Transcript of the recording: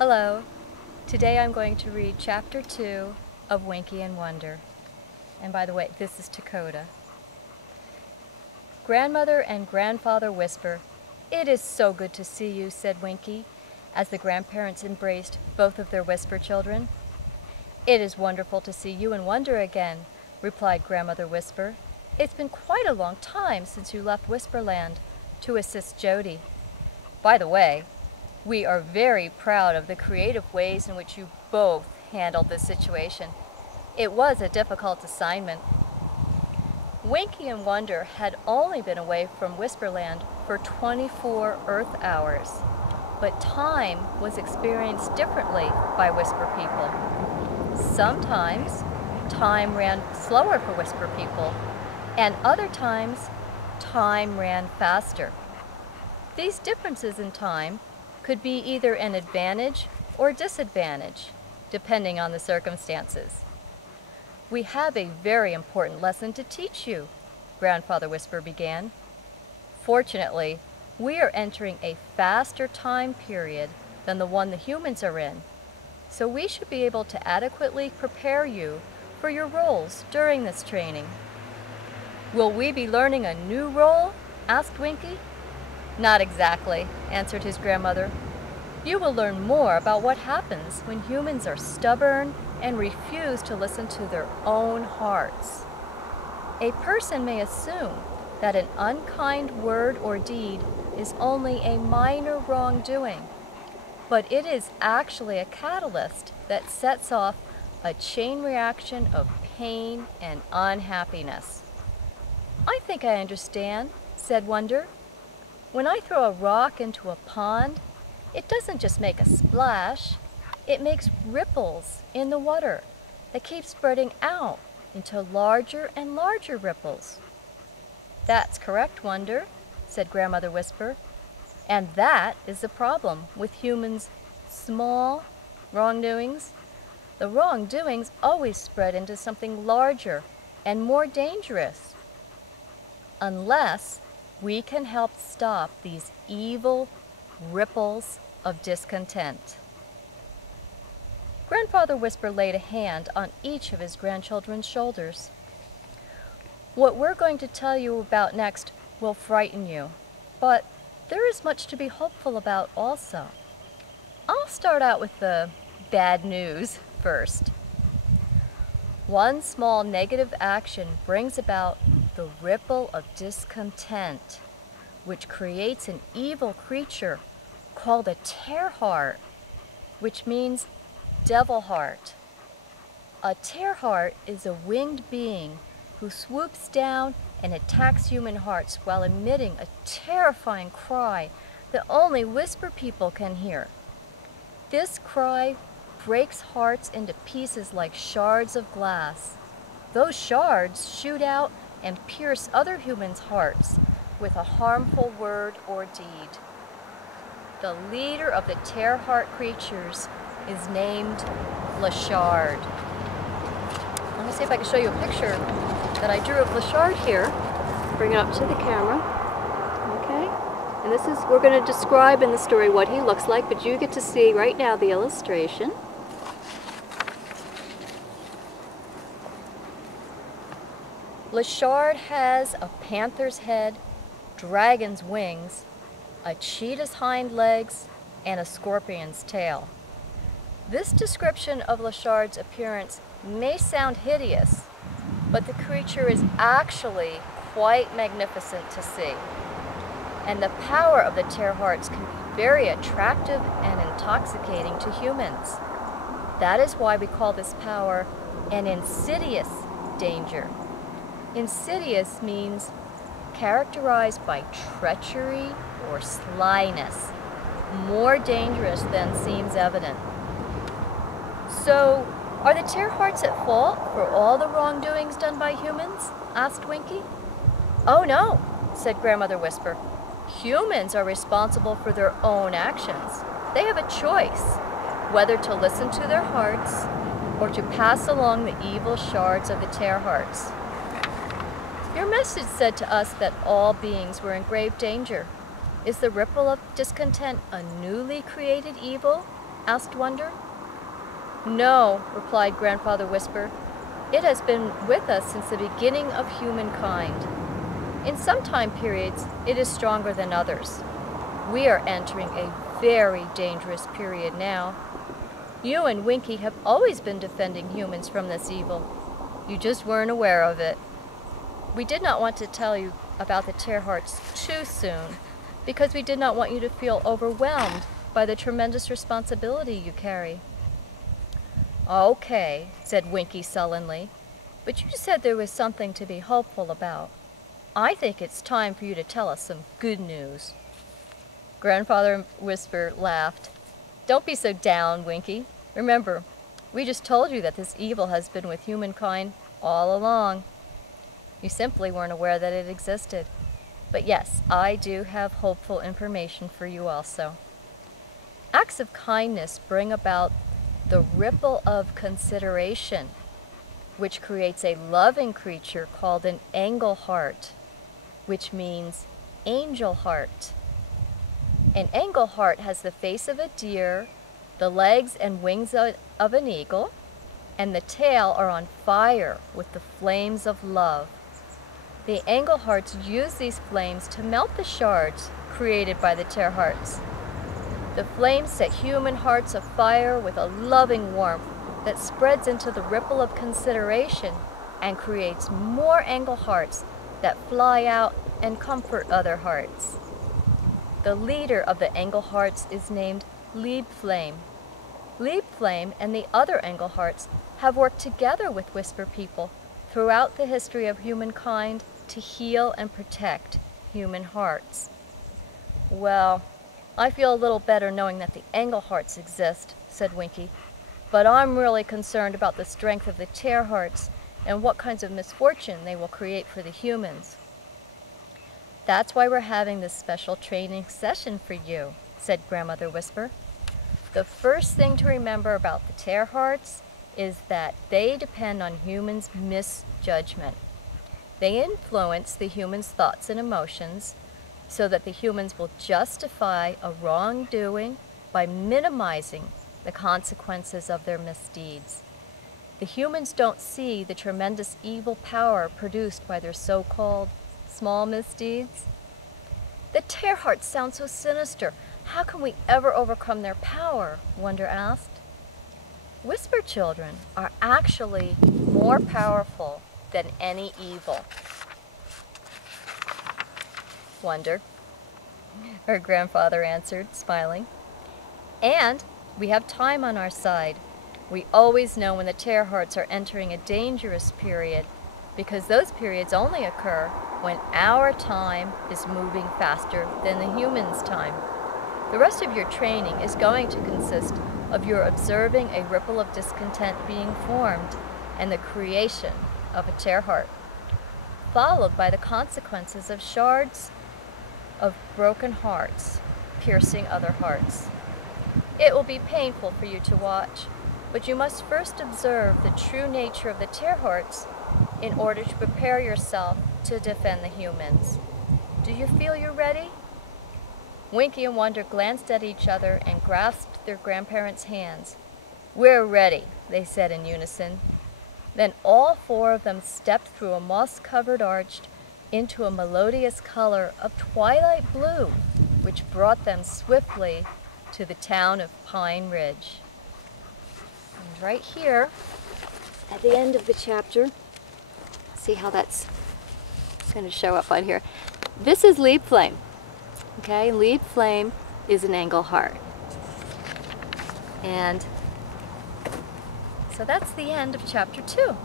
Hello. Today I'm going to read Chapter 2 of Winky and Wonder. And by the way, this is Dakota. Grandmother and grandfather whisper, "It is so good to see you," said Winky, as the grandparents embraced both of their whisper children. "It is wonderful to see you and Wonder again," replied Grandmother Whisper. "It's been quite a long time since you left Whisperland to assist Jody. By the way, we are very proud of the creative ways in which you both handled this situation. It was a difficult assignment." Winky and Wonder had only been away from Whisperland for 24 Earth hours, but time was experienced differently by Whisper people. Sometimes time ran slower for Whisper people, and other times time ran faster. These differences in time could be either an advantage or disadvantage, depending on the circumstances. "We have a very important lesson to teach you," Grandfather Whisper began. "Fortunately, we are entering a faster time period than the one the humans are in, so we should be able to adequately prepare you for your roles during this training." "Will we be learning a new role?" asked Winky. "Not exactly," answered his grandmother. "You will learn more about what happens when humans are stubborn and refuse to listen to their own hearts. A person may assume that an unkind word or deed is only a minor wrongdoing, but it is actually a catalyst that sets off a chain reaction of pain and unhappiness." "I think I understand," said Wonder. "When I throw a rock into a pond, it doesn't just make a splash, it makes ripples in the water that keep spreading out into larger and larger ripples." "That's correct, Wonder," said Grandmother Whisper. "And that is the problem with humans' small wrongdoings. The wrongdoings always spread into something larger and more dangerous. Unless we can help stop these evil ripples of discontent." Grandfather Whisper laid a hand on each of his grandchildren's shoulders. "What we're going to tell you about next will frighten you, but there is much to be hopeful about also. I'll start out with the bad news first. One small negative action brings about the ripple of discontent, which creates an evil creature called a tearheart, which means devil heart. A tearheart is a winged being who swoops down and attacks human hearts while emitting a terrifying cry that only Whisper people can hear. This cry breaks hearts into pieces like shards of glass. Those shards shoot out and pierce other humans' hearts with a harmful word or deed. The leader of the tearheart creatures is named Lashard. Let me see if I can show you a picture that I drew of Lashard here. Bring it up to the camera. Okay? And this is, we're going to describe in the story what he looks like, but you get to see right now the illustration. Lashard has a panther's head, dragon's wings, a cheetah's hind legs, and a scorpion's tail. This description of Lashard's appearance may sound hideous, but the creature is actually quite magnificent to see. And the power of the tearhearts can be very attractive and intoxicating to humans. That is why we call this power an insidious danger. Insidious means characterized by treachery or slyness, more dangerous than seems evident. "So, are the tearhearts at fault for all the wrongdoings done by humans?" asked Winky. "Oh no," said Grandmother Whisper. "Humans are responsible for their own actions. They have a choice, whether to listen to their hearts or to pass along the evil shards of the tearhearts. Your message said to us that all beings were in grave danger. Is the ripple of discontent a newly created evil, asked Wonder. No, replied Grandfather Whisper. It has been with us since the beginning of humankind. In some time periods, it is stronger than others. We are entering a very dangerous period now. You and Winky have always been defending humans from this evil. You just weren't aware of it. We did not want to tell you about the Tearhearts too soon, because we did not want you to feel overwhelmed by the tremendous responsibility you carry. Okay, said Winky sullenly, but you said there was something to be hopeful about. I think it's time for you to tell us some good news. Grandfather Whisper laughed. Don't be so down, Winky. Remember, we just told you that this evil has been with humankind all along. You simply weren't aware that it existed. But yes, I do have hopeful information for you also. Acts of kindness bring about the ripple of consideration, which creates a loving creature called an Engelheart, which means angel heart. An Engelheart has the face of a deer, the legs and wings of an eagle, and the tail are on fire with the flames of love. The Engelhearts use these flames to melt the shards created by the Tearhearts. The flames set human hearts afire with a loving warmth that spreads into the ripple of consideration and creates more Engelhearts that fly out and comfort other hearts. The leader of the Engelhearts is named Liebflame. Liebflame and the other Engelhearts have worked together with Whisper people throughout the history of humankind to heal and protect human hearts. Well, I feel a little better knowing that the Engelhearts exist, said Winky, but I'm really concerned about the strength of the Tearhearts and what kinds of misfortune they will create for the humans. That's why we're having this special training session for you, said Grandmother Whisper. The first thing to remember about the Tearhearts is that they depend on humans' misjudgment. They influence the humans' thoughts and emotions so that the humans will justify a wrongdoing by minimizing the consequences of their misdeeds. The humans don't see the tremendous evil power produced by their so-called small misdeeds. The Tearhearts sound so sinister. How can we ever overcome their power? Wonder asked. Whisper children are actually more powerful than any evil. Wonder, her grandfather answered, smiling. And we have time on our side. We always know when the Tearhearts are entering a dangerous period, because those periods only occur when our time is moving faster than the humans' time. The rest of your training is going to consist of your observing a ripple of discontent being formed and the creation of a Tearheart, followed by the consequences of shards of broken hearts piercing other hearts. It will be painful for you to watch, but you must first observe the true nature of the Tearhearts in order to prepare yourself to defend the humans. Do you feel you're ready? Winky and Wonder glanced at each other and grasped their grandparents' hands. We're ready, they said in unison. Then all four of them stepped through a moss-covered arch into a melodious color of twilight blue, which brought them swiftly to the town of Pine Ridge. And right here, at the end of the chapter, see how that's going to show up on here. This is Liebflame. Okay, Liebflame is an Engelheart. And so that's the end of chapter 2.